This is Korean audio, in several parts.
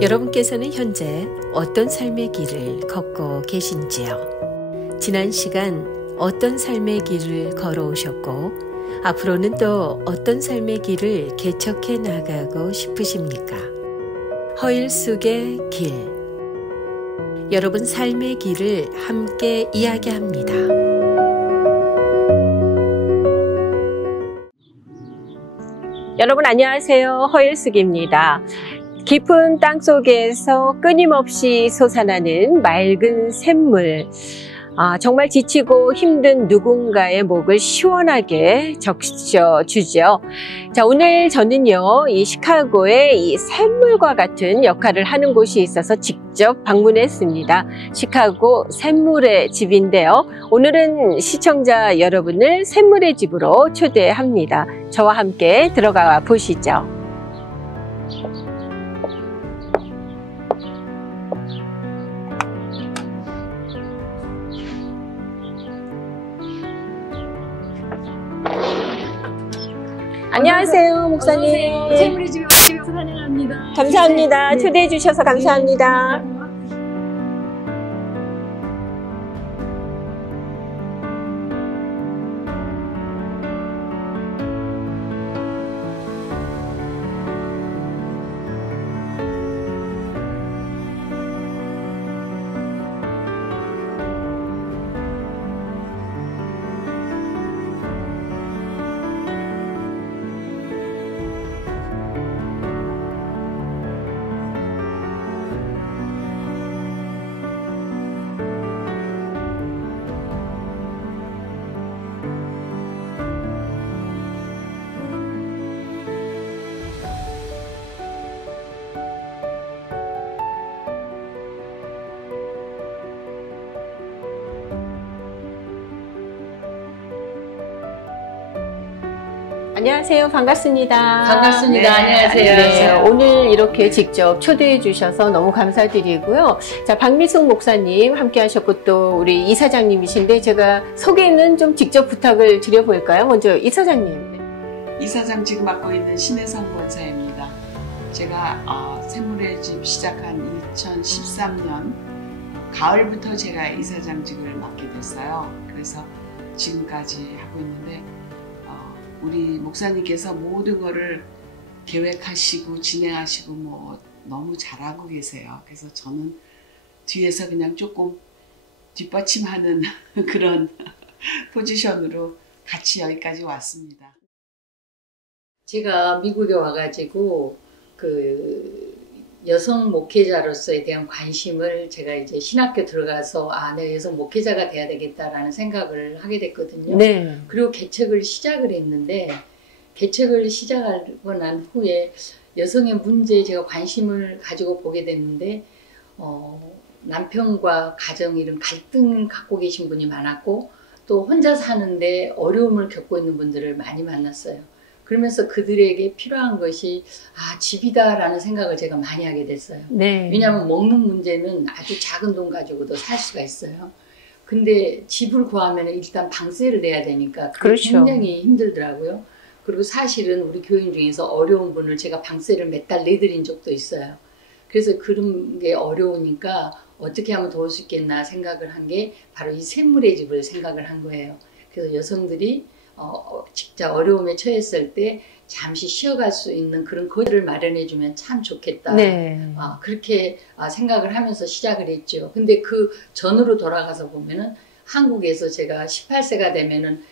여러분께서는 현재 어떤 삶의 길을 걷고 계신지요? 지난 시간 어떤 삶의 길을 걸어오셨고 앞으로는 또 어떤 삶의 길을 개척해 나가고 싶으십니까? 허일 속의 길. 여러분 삶의 길을 함께 이야기합니다. 여러분 안녕하세요. 허일숙입니다. 깊은 땅 속에서 끊임없이 솟아나는 맑은 샘물. 정말 지치고 힘든 누군가의 목을 시원하게 적셔주죠. 자, 오늘 저는요, 이 시카고의 이 샘물과 같은 역할을 하는 곳이 있어서 직접 방문했습니다. 시카고 샘물의 집인데요. 오늘은 시청자 여러분을 샘물의 집으로 초대합니다. 저와 함께 들어가 보시죠. 안녕하세요, 목사님. 샘물의 집에 오셔서 환영합니다. 감사합니다. 네. 초대해 주셔서 감사합니다. 안녕하세요. 반갑습니다. 반갑습니다. 네, 안녕하세요. 네, 오늘 이렇게 직접 초대해 주셔서 너무 감사드리고요. 자, 박미숙 목사님 함께 하셨고 또 우리 이사장님이신데 제가 소개는 좀 직접 부탁을 드려볼까요? 먼저 이사장님. 이사장 지금 맡고 있는 신혜성 권사입니다. 제가 샘물의 집 시작한 2013년 가을부터 제가 이사장직을 맡게 됐어요. 그래서 지금까지 하고 있는데 우리 목사님께서 모든 거를 계획하시고 진행하시고 뭐 너무 잘하고 계세요. 그래서 저는 뒤에서 그냥 조금 뒷받침하는 그런 포지션으로 같이 여기까지 왔습니다. 제가 미국에 와가지고 여성 목회자로서에 대한 관심을 제가 이제 신학교 들어가서 내가 여성 목회자가 돼야 되겠다라는 생각을 하게 됐거든요. 네. 그리고 개척을 시작을 했는데 개척을 시작하고 난 후에 여성의 문제에 제가 관심을 가지고 보게 됐는데 남편과 가정 이런 갈등 갖고 계신 분이 많았고 또 혼자 사는데 어려움을 겪고 있는 분들을 많이 만났어요. 그러면서 그들에게 필요한 것이 집이다라는 생각을 제가 많이 하게 됐어요. 네. 왜냐하면 먹는 문제는 아주 작은 돈 가지고도 살 수가 있어요. 근데 집을 구하면 일단 방세를 내야 되니까 그게 그렇죠. 굉장히 힘들더라고요. 그리고 사실은 우리 교인 중에서 어려운 분을 제가 방세를 몇 달 내드린 적도 있어요. 그래서 그런 게 어려우니까 어떻게 하면 도울 수 있겠나 생각을 한 게 바로 이 샘물의 집을 생각을 한 거예요. 그래서 여성들이 진짜 어려움에 처했을 때 잠시 쉬어갈 수 있는 그런 거리를 마련해주면 참 좋겠다. 네. 그렇게 생각을 하면서 시작을 했죠. 근데 그 전으로 돌아가서 보면은 한국에서 제가 18세가 되면은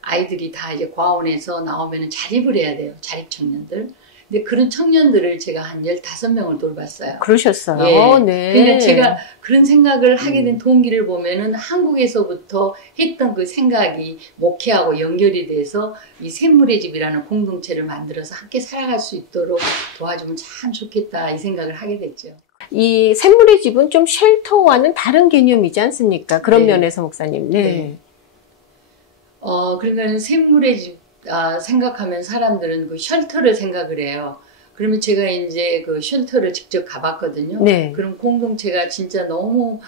아이들이 다 이제 과원에서 나오면은 자립을 해야 돼요. 자립 청년들. 근데 그런 청년들을 제가 한 15명을 돌봤어요. 그러셨어요. 예. 네. 근데 제가 그런 생각을 하게 된 동기를 보면은 한국에서부터 했던 그 생각이 목회하고 연결이 돼서 이 샘물의 집이라는 공동체를 만들어서 함께 살아갈 수 있도록 도와주면 참 좋겠다 이 생각을 하게 됐죠. 이 샘물의 집은 좀 쉘터와는 다른 개념이지 않습니까? 그런 네. 면에서 목사님. 네. 그러니까 샘물의 집 생각하면 사람들은 그 쉘터를 생각을 해요. 그러면 제가 이제 그 쉘터를 직접 가봤거든요. 네. 그럼 공동체가 진짜 너무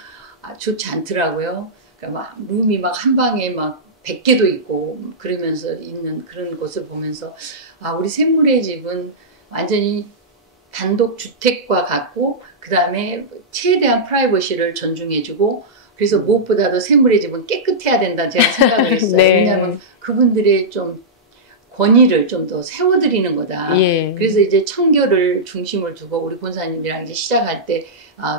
좋지 않더라고요. 그러니까 막 룸이 막 한 방에 막 100개도 있고 그러면서 있는 그런 곳을 보면서 우리 샘물의 집은 완전히 단독 주택과 같고 그 다음에 최대한 프라이버시를 존중해주고 그래서 무엇보다도 샘물의 집은 깨끗해야 된다 제가 생각을 했어요. 네. 왜냐하면 그분들의 좀 권위를 좀 더 세워드리는 거다. 예. 그래서 이제 청결을 중심을 두고 우리 권사님이랑 이제 시작할 때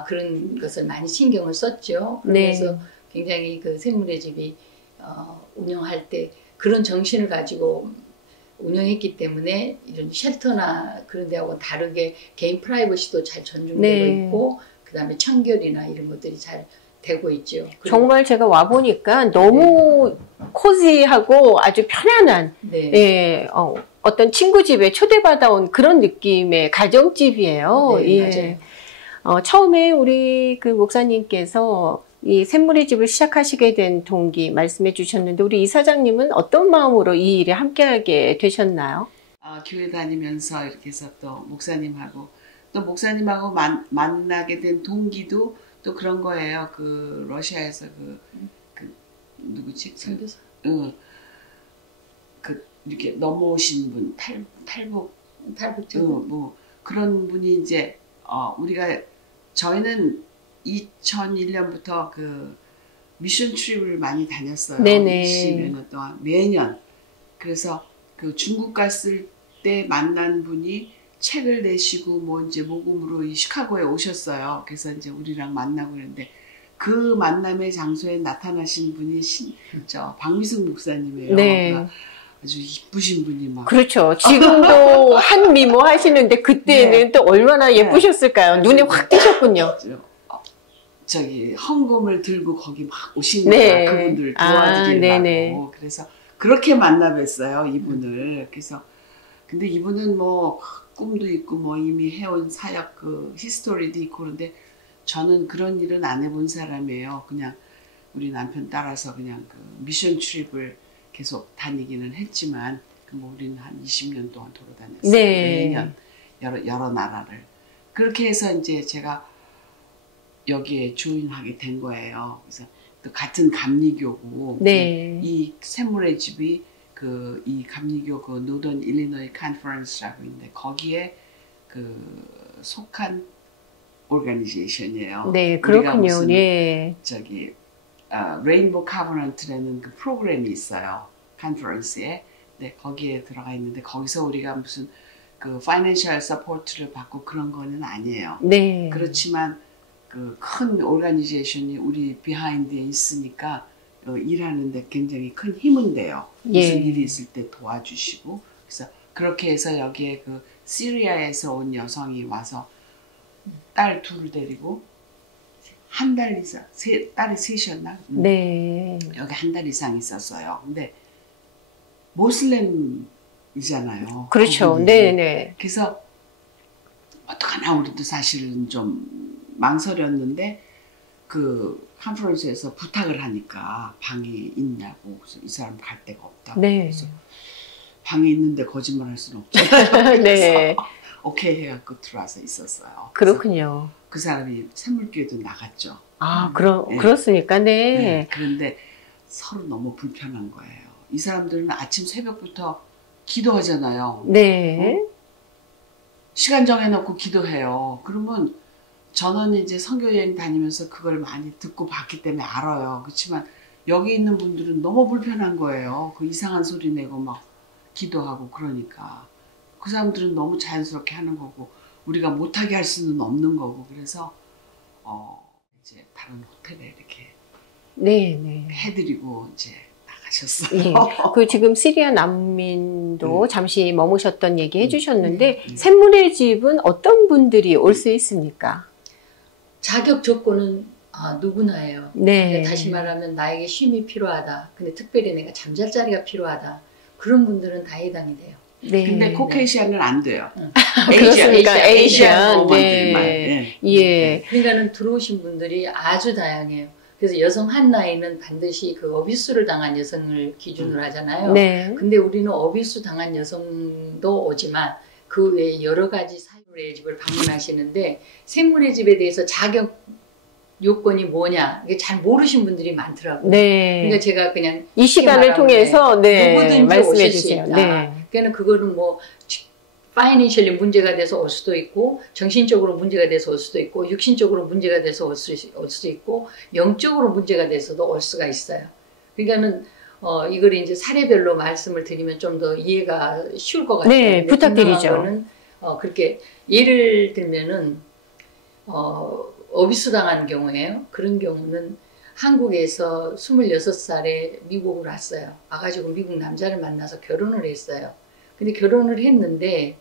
그런 것을 많이 신경을 썼죠. 그래서 네. 굉장히 그 샘물의 집이 운영할 때 그런 정신을 가지고 운영했기 때문에 이런 쉘터나 그런 데하고 다르게 개인 프라이버시도 잘 존중되고 네. 있고 그 다음에 청결이나 이런 것들이 잘 되고 있죠. 정말 제가 와보니까 너무 코지하고 아주 편안한, 네. 예, 어떤 친구 집에 초대받아온 그런 느낌의 가정집이에요. 네, 예. 맞아요. 처음에 우리 그 목사님께서 이 샘물의 집을 시작하시게 된 동기 말씀해 주셨는데, 우리 이사장님은 어떤 마음으로 이 일에 함께하게 되셨나요? 교회 다니면서 이렇게 해서 또 목사님하고 만나게 된 동기도 또 그런 거예요. 그 러시아에서 그 누구지? 선교사. 그 이렇게 넘어오신 분 탈북자. 뭐 그런 분이 이제 저희는 2001년부터 그 미션 트립을 많이 다녔어요. 네네. 20여 년 동안 매년. 그래서 그 중국 갔을 때 만난 분이 책을 내시고 뭐 이제 모금으로 이 시카고에 오셨어요. 그래서 이제 우리랑 만나고 그랬는데 그 만남의 장소에 나타나신 분이 박미숙 목사님이에요. 네. 그러니까 아주 이쁘신 분이 막. 그렇죠. 지금도 한 미모 하시는데 그때는 네. 또 얼마나 예쁘셨을까요? 네. 눈에 확 띄셨군요. 헌금을 들고 거기 막 오신 네. 거야. 그분들 도와드리려고. 네네. 그래서 그렇게 만나뵀어요. 이분을. 그래서 근데 이분은 뭐 꿈도 있고 뭐 이미 해온 사역 그 히스토리도 있고 그런데 저는 그런 일은 안 해본 사람이에요. 그냥 우리 남편 따라서 그냥 그 미션 트립을 계속 다니기는 했지만 뭐 우리는 한 20년 동안 돌아다녔어요. 네. 매년 여러 나라를. 그렇게 해서 이제 제가 여기에 조인하게 된 거예요. 그래서 또 같은 감리교고 네. 이 샘물의 집이 이 감리교 그 노던 일리노이 컨퍼런스라고 있는데 거기에 그 속한 오르가니제이션이에요. 네, 그렇군요. 예. 레인보우 카버넌트라는 그 프로그램이 있어요. 컨퍼런스에. 네, 거기에 들어가 있는데 거기서 우리가 무슨 그 파이낸셜 서포트를 받고 그런 거는 아니에요. 네. 그렇지만 그 큰 오르가니제이션이 우리 비하인드에 있으니까 일하는데 굉장히 큰 힘은 돼요. 무슨 예. 일이 있을 때 도와주시고. 그래서 그렇게 해서 여기에 그 시리아에서 온 여성이 와서 딸 둘을 데리고 한 달 이상, 딸이 셋이었나? 네. 여기 한 달 이상 있었어요. 근데 모슬렘이잖아요. 그렇죠. 거기는. 네네. 그래서 어떡하나 우리도 사실은 좀 망설였는데 그 컨퍼런스에서 부탁을 하니까 방이 있냐고. 그래서 이 사람 갈 데가 없다고. 네. 그래서 방이 있는데 거짓말 할 수는 없잖아요. 네. 오케이 해갖고 들어와서 있었어요. 그렇군요. 그 사람이 샘물교회도 나갔죠. 네. 그렇습니까? 네. 네. 그런데 서로 너무 불편한 거예요. 이 사람들은 아침 새벽부터 기도하잖아요. 네. 시간 정해놓고 기도해요. 그러면 저는 이제 선교여행 다니면서 그걸 많이 듣고 봤기 때문에 알아요. 그렇지만 여기 있는 분들은 너무 불편한 거예요. 그 이상한 소리 내고 막 기도하고 그러니까. 그 사람들은 너무 자연스럽게 하는 거고 우리가 못하게 할 수는 없는 거고 그래서 이제 다른 호텔에 이렇게 네. 해드리고 이제 나가셨어요. 예. 그 지금 시리아 난민도 잠시 머무셨던 얘기 해주셨는데 네. 샘물의 집은 어떤 분들이 올 수 있습니까? 자격 조건은 누구나예요. 네. 그러니까 다시 말하면 나에게 쉼이 필요하다. 근데 특별히 내가 잠잘 자리가 필요하다. 그런 분들은 다 해당이 돼요. 네. 근데 코케이시안은 안 돼요. 그렇습니까? 에이시안. 어머니들만. 네. 네. 예. 그러니까는 들어오신 분들이 아주 다양해요. 그래서 여성 한 나이는 반드시 그 어비스를 당한 여성을 기준으로 하잖아요. 네. 근데 우리는 어비스 당한 여성도 오지만 그 외에 여러 가지 샘물의 집을 방문하시는데 샘물의 집에 대해서 자격 요건이 뭐냐 이게 잘 모르신 분들이 많더라고요. 네. 그러니까 제가 그냥 이 시간을 통해서 네, 누구든지 말씀해 오실 수 주세요. 있다. 네. 그러니까 그거는 뭐 파이낸셜리 문제가 돼서 올 수도 있고, 정신적으로 문제가 돼서 올 수도 있고, 육신적으로 문제가 돼서 올 수도 있고, 영적으로 문제가 돼서도 올 수가 있어요. 그러니까는 이걸 이제 사례별로 말씀을 드리면 좀 더 이해가 쉬울 것 같아요. 네, 부탁드리죠. 거는 그렇게 예를 들면은 어비스 당한 경우에요. 그런 경우는 한국에서 26살에 미국을 왔어요. 와가지고 미국 남자를 만나서 결혼을 했어요. 근데 결혼을 했는데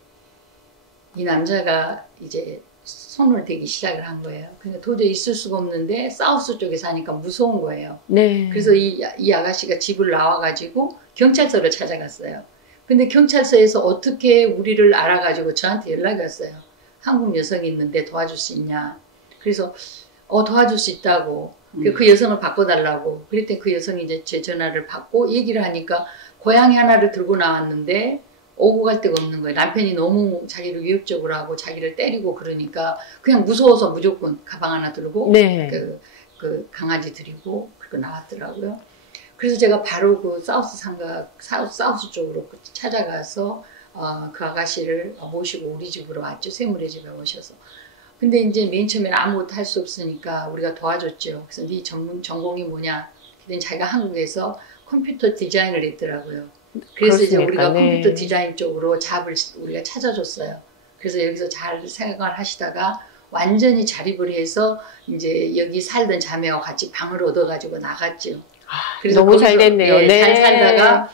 이 남자가 이제 손을 대기 시작을 한 거예요. 그러니까 도저히 있을 수가 없는데 사우스 쪽에 사니까 무서운 거예요. 네. 그래서 이 아가씨가 집을 나와가지고 경찰서를 찾아갔어요. 근데 경찰서에서 어떻게 우리를 알아가지고 저한테 연락이 왔어요. 한국 여성이 있는데 도와줄 수 있냐. 그래서 도와줄 수 있다고. 그 여성을 바꿔달라고. 그랬더니 그 여성이 이제 제 전화를 받고 얘기를 하니까 고양이 하나를 들고 나왔는데 오고 갈 데가 없는 거예요. 남편이 너무 자기를 위협적으로 하고 자기를 때리고 그러니까 그냥 무서워서 무조건 가방 하나 들고 네. 그 강아지 들이고 그리고 나왔더라고요. 그래서 제가 바로 그 사우스 쪽으로 찾아가서 그 아가씨를 모시고 우리 집으로 왔죠. 새물의 집에 오셔서. 근데 이제 맨 처음에는 아무것도 할 수 없으니까 우리가 도와줬죠. 그래서 네 전공이 뭐냐? 그랬더니 자기가 한국에서 컴퓨터 디자인을 했더라고요. 그래서 그렇습니까? 이제 우리가 네. 컴퓨터 디자인 쪽으로 잡을 우리가 찾아줬어요. 그래서 여기서 잘 생활을 하시다가 완전히 자립을 해서 이제 여기 살던 자매와 같이 방을 얻어가지고 나갔죠. 그래서 너무 잘 됐네요. 예, 네. 잘 살다가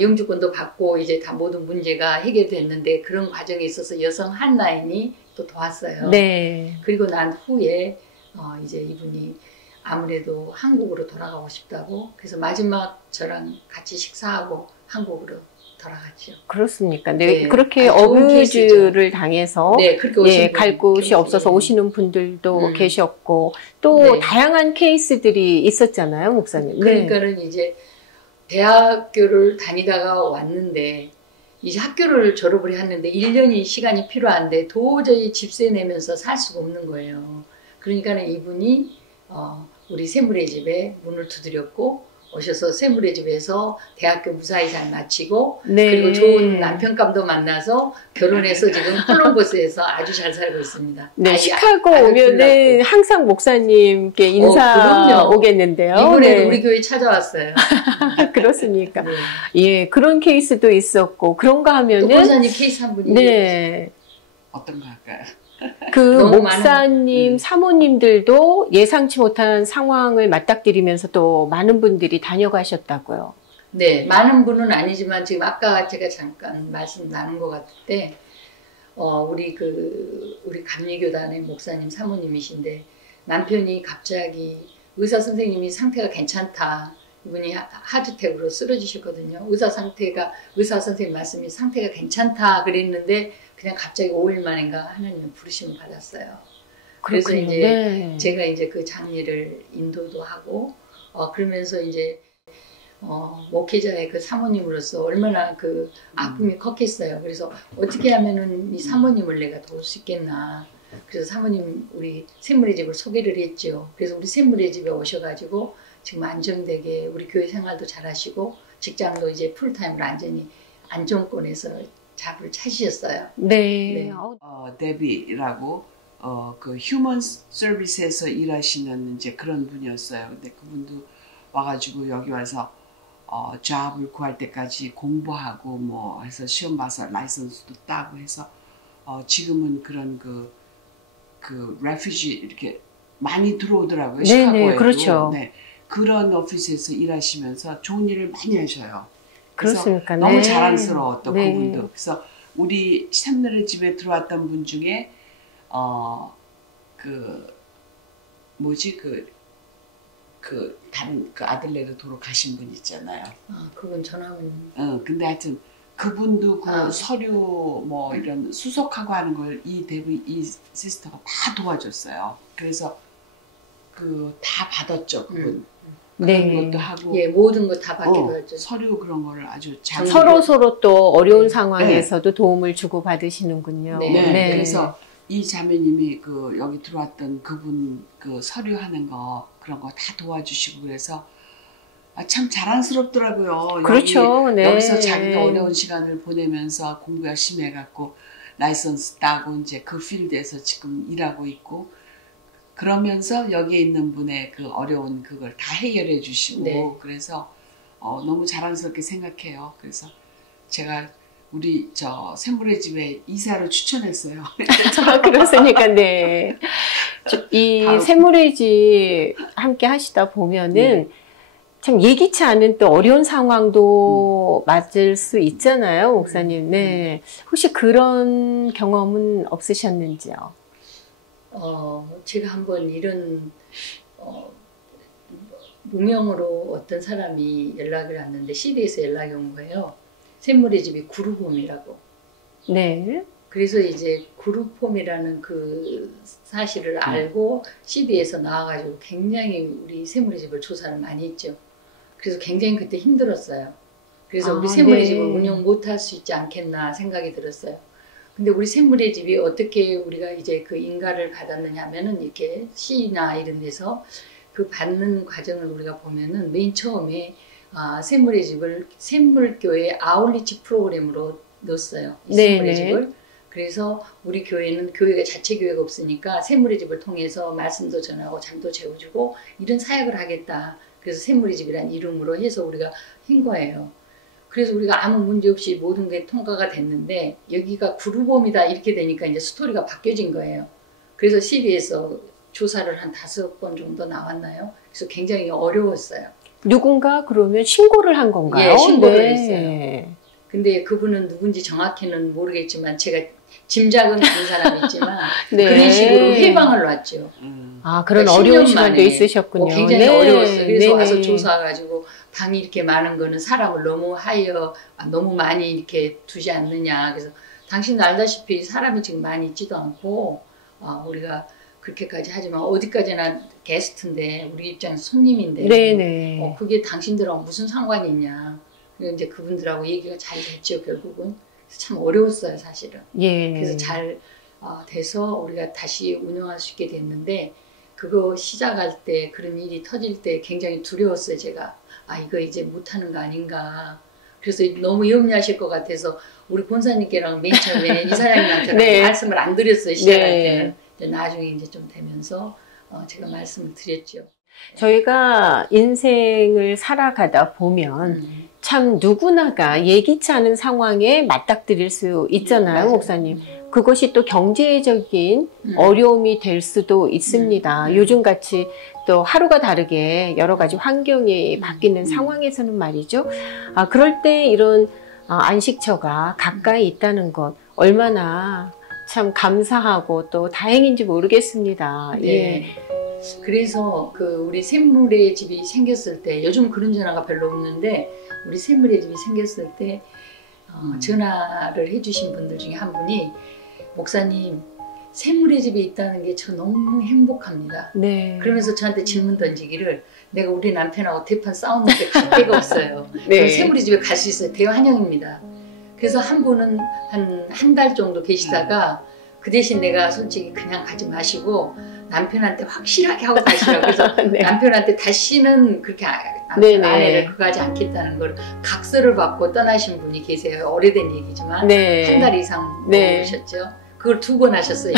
영주권도 받고 이제 다 모든 문제가 해결됐는데 그런 과정에 있어서 여성 한 라인이 또 도왔어요. 네. 그리고 난 후에 이제 이분이 아무래도 한국으로 돌아가고 싶다고 그래서 마지막 저랑 같이 식사하고 한국으로 돌아갔죠. 그렇습니까? 네. 네. 그렇게 아주 좋은 어뷰즈를 당해서 네, 그렇게 오신 갈 분이 곳이 없어서 예. 오시는 분들도 음. 계셨고 또 네. 다양한 케이스들이 있었잖아요, 목사님. 네. 그러니까는 이제 대학교를 다니다가 왔는데 이제 학교를 졸업을 했는데 1년이 시간이 필요한데 도저히 집세 내면서 살 수가 없는 거예요. 그러니까는 이분이 우리 새물의 집에 문을 두드렸고 오셔서 새물의 집에서 대학교 무사히 잘 마치고 네. 그리고 좋은 남편감도 만나서 결혼해서 지금 콜럼버스에서 아주 잘 살고 있습니다. 네, 시카고 아주 오면은 불났고. 항상 목사님께 인사 그럼요. 오겠는데요. 이번에도 네. 우리 교회 찾아왔어요. 그렇습니까? 네. 예, 그런 케이스도 있었고 그런가 또 하면은 권사님 케이스 한 분이 네. 어떤 거 할까요? 그 너무 목사님, 사모님들도 예상치 못한 상황을 맞닥뜨리면서 또 많은 분들이 다녀가셨다고요. 네, 많은 분은 아니지만 지금 아까 제가 잠깐 말씀 나눈 것 같은데 우리 감리교단의 목사님 사모님이신데 남편이 갑자기 의사 선생님이 상태가 괜찮다. 이분이 하드텍으로 쓰러지셨거든요. 의사 선생님 말씀이 상태가 괜찮다 그랬는데 그냥 갑자기 5일 만인가 하나님의 부르심을 받았어요. 그래서 그렇군요. 이제 네. 제가 이제 그 장례를 인도도 하고 그러면서 이제 목회자의 그 사모님으로서 얼마나 그 아픔이 컸겠어요. 그래서 어떻게 하면은 이 사모님을 내가 도울 수 있겠나. 그래서 사모님 우리 샘물의 집을 소개를 했죠. 그래서 우리 샘물의 집에 오셔가지고 지금 안정되게 우리 교회 생활도 잘하시고 직장도 이제 풀타임으로 완전히 안정권에서 잡을 찾으셨어요. 네. 네. 데비라고 그 휴먼 서비스에서 일하시는 이제 그런 분이었어요. 근데 그분도 와가지고 여기 와서 잡을 구할 때까지 공부하고 뭐 해서 시험 봐서 라이선스도 따고 해서 지금은 그런 그 레퓨지 이렇게 많이 들어오더라고요. 시카고에도. 그렇죠. 네, 그런 오피스에서 일하시면서 좋은 일을 많이 하셔요. 그렇습니까? 너무 네. 자랑스러웠던 네. 그분도. 그래서 우리 샘늘의 집에 들어왔던 분 중에 다른 그 아들네로 돌아가신 분 있잖아요. 그건 전화문. 근데 하여튼 그분도 그 서류 뭐 이런 수속하고 하는 걸 이 시스터가 다 도와줬어요. 그래서 다 받았죠, 그분. 그런 네. 것도 하고. 예, 모든 거 다 받기도 하죠. 서류 그런 거를 아주 잘. 서로 또 어려운 네. 상황에서도 도움을 주고 받으시는군요. 네. 그래서 이 자매님이 여기 들어왔던 그분 서류 하는 거 그런 거 다 도와주시고 그래서 참 자랑스럽더라고요. 그렇죠. 네. 여기서 자기가 어려운 시간을 보내면서 공부 열심히 해갖고 라이선스 따고 이제 그 필드에서 지금 일하고 있고 그러면서 여기에 있는 분의 그 어려운 그걸 다 해결해 주시고 네. 그래서 너무 자랑스럽게 생각해요. 그래서 제가 우리 샘물의 집에 이사를 추천했어요. 그렇습니까? 네. 이 샘물의 집 함께 하시다 보면은 네. 참 예기치 않은 또 어려운 상황도 맞을 수 있잖아요, 목사님. 네. 혹시 그런 경험은 없으셨는지요? 제가 한번 이런 무명으로 어떤 사람이 연락을 왔는데 CD에서 연락이 온 거예요. 샘물의 집이 그룹홈이라고. 네. 그래서 이제 그룹홈이라는 그 사실을 알고 CD에서 나와가지고 굉장히 우리 샘물의 집을 조사를 많이 했죠. 그래서 굉장히 그때 힘들었어요. 그래서 우리 샘물의 네. 집을 운영 못할 수 있지 않겠나 생각이 들었어요. 근데 우리 샘물의 집이 어떻게 우리가 이제 그 인가를 받았느냐 하면은 이렇게 시나 이런 데서 그 받는 과정을 우리가 보면은 맨 처음에 샘물의 집을 샘물교회 아울리치 프로그램으로 넣었어요. 이 네, 샘물의 네. 집을. 그래서 우리 교회는 교회가 자체 교회가 없으니까 샘물의 집을 통해서 말씀도 전하고 잠도 재워주고 이런 사역을 하겠다. 그래서 샘물의 집이라는 이름으로 해서 우리가 한 거예요. 그래서 우리가 아무 문제 없이 모든 게 통과가 됐는데 여기가 그룹홈이다 이렇게 되니까 이제 스토리가 바뀌어진 거예요. 그래서 CB에서 조사를 한 5번 정도 나왔나요? 그래서 굉장히 어려웠어요. 누군가 그러면 신고를 한 건가요? 예, 신고를 네. 했어요. 근데 그분은 누군지 정확히는 모르겠지만 제가 짐작은 가는 사람이 있지만 네. 그런 식으로 해방을 놨죠. 그런 그러니까 어려운 10년 시간도 만에 있으셨군요. 굉장히 네. 어려웠어요. 그래서 네네. 와서 조사해가지고 방이 이렇게 많은 거는 사람을 너무 너무 많이 이렇게 두지 않느냐. 그래서 당신 알다시피 사람이 지금 많이 있지도 않고 우리가 그렇게까지 하지만 어디까지나 게스트인데 우리 입장에서 손님인데 네네. 그게 당신들하고 무슨 상관이 있냐. 그래서 이제 그분들하고 얘기가 잘 됐죠 결국은. 그래서 참 어려웠어요 사실은. 예. 그래서 잘 돼서 우리가 다시 운영할 수 있게 됐는데 그거 시작할 때 그런 일이 터질 때 굉장히 두려웠어요 제가. 이거 이제 못하는 거 아닌가. 그래서 너무 염려하실 것 같아서 우리 권사님께랑 맨 처음에 이사장님한테는 네. 말씀을 안 드렸어요 시작할 네. 때는. 이제 나중에 이제 좀 되면서 제가 말씀을 드렸죠. 저희가 인생을 살아가다 보면 참 누구나가 예기치 않은 상황에 맞닥뜨릴 수 있잖아요, 맞아요. 목사님. 그것이 또 경제적인 어려움이 될 수도 있습니다. 요즘같이 또 하루가 다르게 여러 가지 환경이 바뀌는 상황에서는 말이죠. 그럴 때 이런 안식처가 가까이 있다는 것 얼마나 참 감사하고 또 다행인지 모르겠습니다. 네. 예. 그래서 우리 샘물의 집이 생겼을 때 요즘 그런 전화가 별로 없는데 우리 샘물의 집이 생겼을 때 전화를 해주신 분들 중에 한 분이 목사님 샘물의 집에 있다는 게 저 너무 행복합니다. 네. 그러면서 저한테 질문 던지기를 내가 우리 남편하고 대판 싸웠는데 갈 데가 없어요. 네. 그럼 샘물의 집에 갈 수 있어요. 대환영입니다. 그래서 한 분은 한 달 정도 계시다가 그 대신 내가 솔직히 그냥 가지 마시고 남편한테 확실하게 하고 가시라고 그래서 네. 남편한테 다시는 그렇게 네네. 아내를 그가지 않겠다는 걸 각서를 받고 떠나신 분이 계세요. 오래된 얘기지만 네. 한 달 이상 네. 오셨죠. 그걸 2번 하셨어요.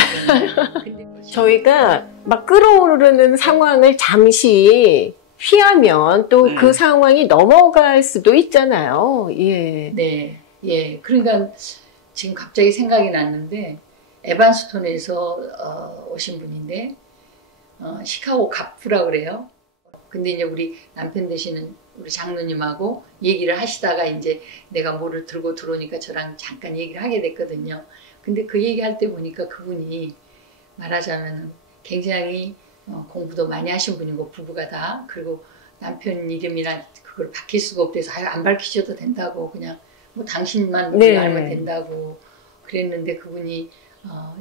근데 저희가 막 끌어오르는 상황을 잠시 피하면 또 그 상황이 넘어갈 수도 있잖아요. 예. 네, 예. 그러니까 지금 갑자기 생각이 났는데 에반스톤에서 오신 분인데 시카고 갑부라 그래요. 근데 이제 우리 남편 되시는 우리 장로님하고 얘기를 하시다가 이제 내가 뭐를 들고 들어오니까 저랑 잠깐 얘기를 하게 됐거든요. 근데 그 얘기할 때 보니까 그분이 말하자면 굉장히 공부도 많이 하신 분이고 부부가 다 그리고 남편 이름이나 그걸 밝힐 수가 없대서 안 밝히셔도 된다고 그냥 뭐 당신만 네. 알면 된다고 그랬는데 그분이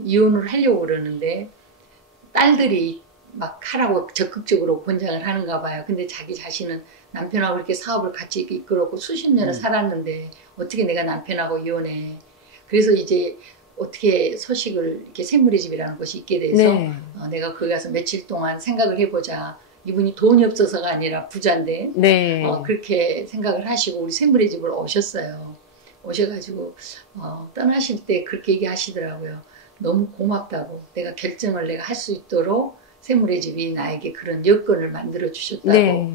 이혼을 하려고 그러는데 딸들이 막 하라고 적극적으로 권장을 하는가 봐요. 근데 자기 자신은 남편하고 이렇게 사업을 같이 이끌었고 수십 년을 살았는데 어떻게 내가 남편하고 이혼해. 그래서 이제 어떻게 소식을 이렇게 샘물의 집이라는 곳이 있게 돼서 네. 내가 거기 가서 며칠 동안 생각을 해보자. 이분이 돈이 없어서가 아니라 부자인데 네. 그렇게 생각을 하시고 우리 샘물의 집을 오셨어요. 오셔가지고 떠나실 때 그렇게 얘기하시더라고요. 너무 고맙다고, 내가 결정을 내가 할 수 있도록 샘물의 집이 나에게 그런 여건을 만들어 주셨다고. 네.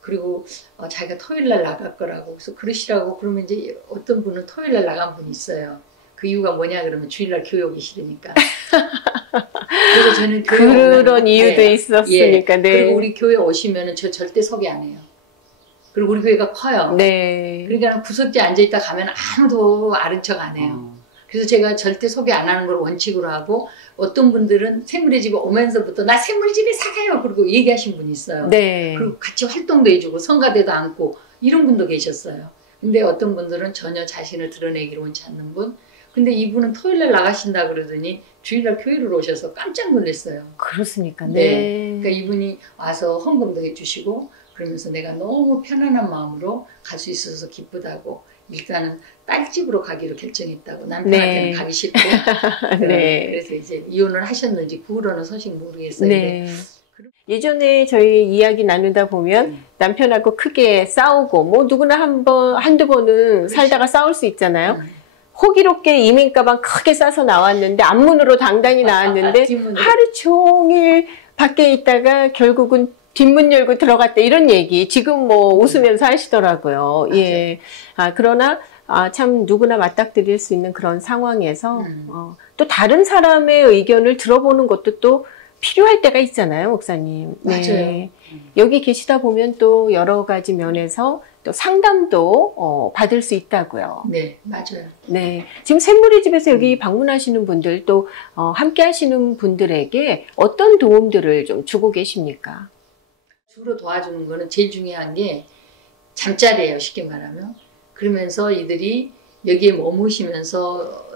그리고 자기가 토요일날 나갈 거라고. 그래서 그러시라고. 그러면 이제 어떤 분은 토요일날 나간 분이 있어요. 그 이유가 뭐냐 그러면 주일날 교회 오기 싫으니까. 그래서 저는 그런 이유도 있었으니까. 네. 그리고 우리 교회 오시면은 저 절대 소개 안 해요. 그리고 우리 교회가 커요. 네. 그러니까 구석지에 앉아있다 가면 아무도 아는 척 안 해요. 그래서 제가 절대 소개 안 하는 걸 원칙으로 하고, 어떤 분들은 샘물의 집에 오면서부터 나 샘물의 집에 사가요 그리고 얘기하신 분이 있어요. 네. 그리고 같이 활동도 해주고 성가대도 앉고 이런 분도 계셨어요. 근데 어떤 분들은 전혀 자신을 드러내기를 원치 않는 분. 근데 이분은 토요일날 나가신다 그러더니 주일날 교회를 오셔서 깜짝 놀랐어요. 그렇습니까? 네. 그러니까 이분이 와서 헌금도 해주시고 그러면서 내가 너무 편안한 마음으로 갈 수 있어서 기쁘다고, 일단은 딸집으로 가기로 결정했다고. 남편한테는 가기 싫고. 네. 그래서 이제 이혼을 하셨는지 그 후로는 소식 모르겠어요. 네. 예전에 저희 이야기 나누다 보면 남편하고 크게 싸우고 뭐 누구나 한두 번은 살다가 싸울 수 있잖아요. 호기롭게 이민 가방 크게 싸서 나왔는데 앞문으로 당당히 나왔는데 하루 종일 밖에 있다가 결국은 뒷문 열고 들어갔다, 이런 얘기 지금 뭐 웃으면서 하시더라고요. 맞아요. 예. 그러나 참 누구나 맞닥뜨릴 수 있는 그런 상황에서 또 다른 사람의 의견을 들어보는 것도 또 필요할 때가 있잖아요, 목사님. 네. 맞아요. 여기 계시다 보면 또 여러 가지 면에서 또 상담도 받을 수 있다고요. 네, 맞아요. 네, 지금 샘물의 집에서 여기 방문하시는 분들, 또 함께 하시는 분들에게 어떤 도움들을 좀 주고 계십니까? 주로 도와주는 거는 제일 중요한 게 잠자리예요, 쉽게 말하면. 그러면서 이들이 여기에 머무시면서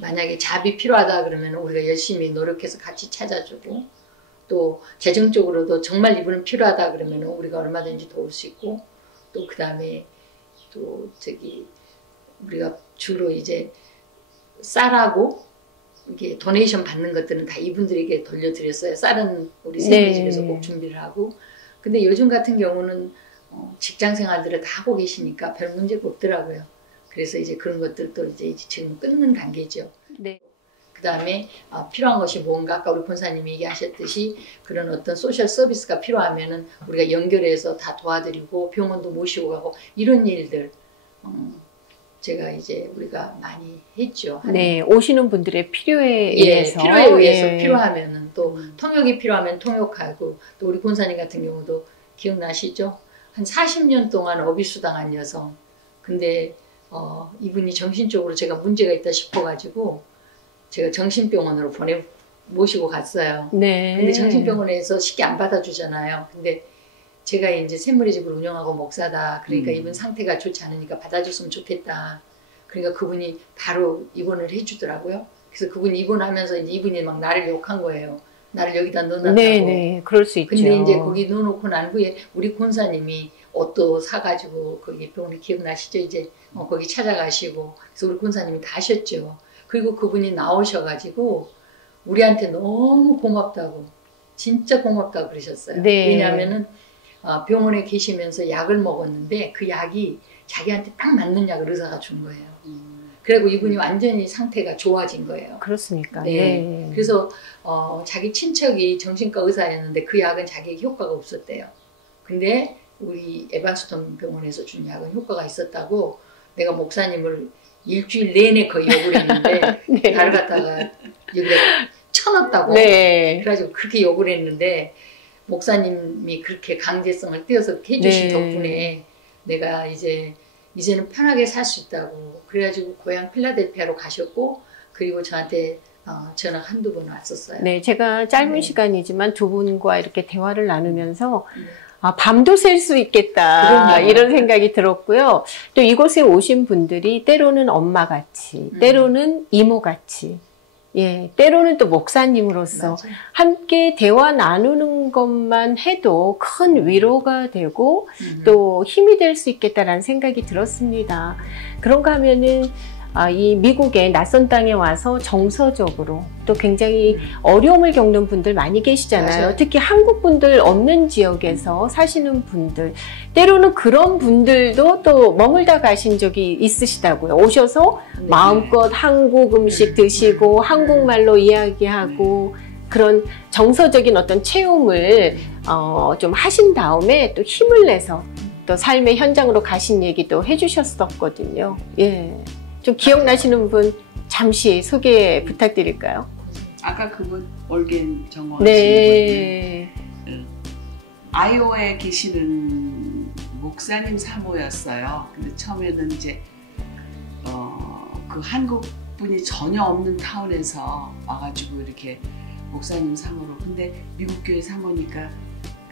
만약에 잡이 필요하다 그러면 우리가 열심히 노력해서 같이 찾아주고, 또 재정적으로도 정말 이분은 필요하다 그러면 우리가 얼마든지 도울 수 있고, 또 그 다음에 또 우리가 주로 이제 쌀하고 이게 도네이션 받는 것들은 다 이분들에게 돌려드렸어요. 쌀은 우리 샘물의 집에서 꼭 준비를 하고. 근데 요즘 같은 경우는 직장 생활들을 다 하고 계시니까 별 문제가 없더라고요. 그래서 이제 그런 것들도 이제 지금 끊는 단계죠. 네. 그 다음에 필요한 것이 뭔가, 아까 우리 본사님이 얘기하셨듯이 그런 어떤 소셜 서비스가 필요하면은 우리가 연결해서 다 도와드리고 병원도 모시고 가고 이런 일들 제가 이제 우리가 많이 했죠. 네, 오시는 분들의 필요에 의해서. 필요에 의해서 필요하면은 또 통역이 필요하면 통역하고, 또 우리 본사님 같은 경우도 기억나시죠? 한 40년 동안 어비수당한 여성. 근데 이분이 정신적으로 제가 문제가 있다 싶어가지고 제가 정신병원으로 모시고 갔어요. 네. 근데 정신병원에서 쉽게 안 받아주잖아요. 근데 제가 이제 샘물의 집을 운영하고 목사다. 그러니까 이분 상태가 좋지 않으니까 받아줬으면 좋겠다. 그러니까 그분이 바로 입원을 해주더라고요. 그래서 그분이 입원하면서 이제 이분이 막 나를 욕한 거예요. 나를 여기다 넣어놨다고. 네네, 그럴 수 있죠. 근데 이제 거기 넣어놓고 난 후에 우리 권사님이 옷도 사가지고 거기 병원에 기억나시죠? 이제 거기 찾아가시고, 그래서 우리 권사님이 다 하셨죠. 그리고 그분이 나오셔가지고 우리한테 너무 고맙다고, 진짜 고맙다고 그러셨어요. 네. 왜냐하면은 병원에 계시면서 약을 먹었는데 그 약이 자기한테 딱 맞는 약을 의사가 준 거예요. 그리고 이분이 완전히 상태가 좋아진 거예요. 그렇습니까? 네. 네. 그래서 자기 친척이 정신과 의사였는데 그 약은 자기에게 효과가 없었대요. 근데 우리 에반스톤 병원에서 준 약은 효과가 있었다고, 내가 목사님을 일주일 내내 거의 욕을 했는데 네. 나를 갖다가 여기다 쳐넣었다고. 네. 그래가지고 그렇게 욕을 했는데 목사님이 그렇게 강제성을 띄어서 해주신 네. 덕분에 내가 이제는 편하게 살 수 있다고. 그래가지고 고향 필라델피아로 가셨고, 그리고 저한테 전화 한두 번 왔었어요. 네, 제가 짧은 시간이지만 두 분과 이렇게 대화를 나누면서 밤도 셀 수 있겠다. 그럼요. 이런 생각이 들었고요. 또 이곳에 오신 분들이 때로는 엄마같이, 때로는 이모같이, 예, 때로는 또 목사님으로서 맞아요. 함께 대화 나누는 것만 해도 큰 위로가 되고 또 힘이 될 수 있겠다라는 생각이 들었습니다. 그런가 하면은 이 미국의 낯선 땅에 와서 정서적으로 또 굉장히 어려움을 겪는 분들 많이 계시잖아요. 맞아요. 특히 한국 분들 없는 지역에서 사시는 분들, 때로는 그런 분들도 또 머물다 가신 적이 있으시다고요. 오셔서 네. 마음껏 한국 음식 드시고 한국말로 이야기하고 그런 정서적인 어떤 체험을 좀 하신 다음에 또 힘을 내서 또 삶의 현장으로 가신 얘기도 해주셨었거든요. 예, 좀 기억나시는 분 잠시 소개 부탁드릴까요? 아까 그분 올겐 정원 네. 분, 아이오와에 계시는 목사님 사모였어요. 근데 처음에는 이제 그 한국 분이 전혀 없는 타운에서 와가지고 이렇게 목사님 사모로. 근데 미국 교회 사모니까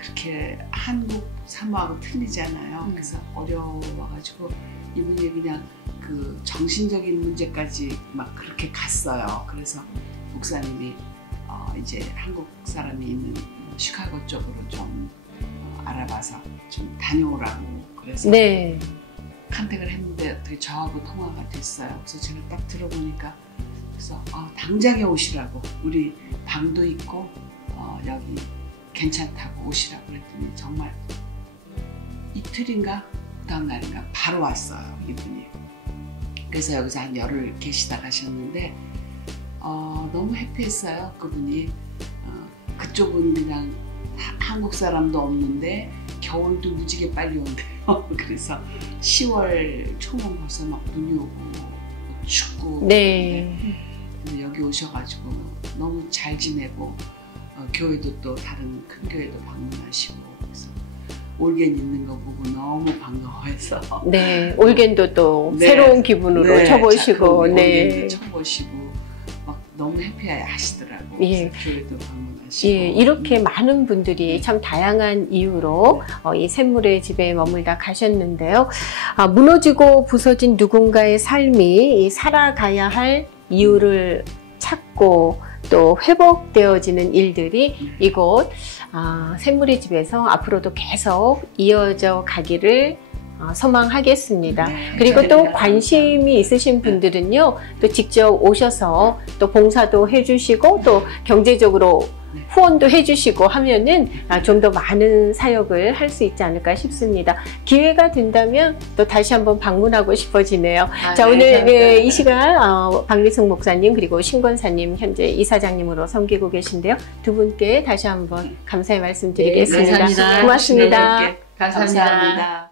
그렇게 한국 사모하고 틀리잖아요. 그래서 어려워가지고 이분이 그냥 그 정신적인 문제까지 막 그렇게 갔어요. 그래서 목사님이 이제 한국 사람이 있는 시카고 쪽으로 좀 알아봐서 좀 다녀오라고 그래서 네. 컨택을 했는데 어떻게 저하고 통화가 됐어요. 그래서 제가 딱 들어보니까 그래서 당장에 오시라고, 우리 방도 있고 여기 괜찮다고 오시라고 그랬더니 정말 이틀인가 그 다음 날인가 바로 왔어요, 이분이. 그래서 여기서 한 열흘 계시다 가셨는데 너무 해피했어요. 그분이 그쪽은 그냥 한국 사람도 없는데 겨울도 무지개 빨리 온대요. 그래서 10월 초면 벌써 막 눈이 오고 춥고. 네. 근데 여기 오셔가지고 너무 잘 지내고 교회도 또 다른 큰 교회도 방문하시고, 그래서 올겐 있는 거 보고 너무 반가워해서. 네, 올겐도 또 네. 새로운 기분으로 네, 쳐보시고, 올겐도 네. 쳐보시고 막 너무 해피하시더라고. 예. 그래서 교회도 방문하시고. 예, 이렇게 많은 분들이 참 다양한 이유로 이 샘물의 집에 머물다 가셨는데요. 무너지고 부서진 누군가의 삶이 살아가야 할 이유를 찾고 또 회복되어지는 일들이 이곳 샘물의 집에서 앞으로도 계속 이어져 가기를 소망하겠습니다. 네, 그리고 또 감사합니다. 관심이 있으신 분들은요, 또 직접 오셔서 또 봉사도 해주시고 또 경제적으로 네. 후원도 해주시고 하면은 좀 더 많은 사역을 할 수 있지 않을까 싶습니다. 기회가 된다면 또 다시 한번 방문하고 싶어지네요. 자, 네, 오늘 감사합니다. 이 시간 박미숙 목사님 그리고 신권사님 현재 이사장님으로 섬기고 계신데요. 두 분께 다시 한번 감사의 말씀 드리겠습니다. 네, 감사합니다. 고맙습니다. 네, 감사합니다. 감사합니다.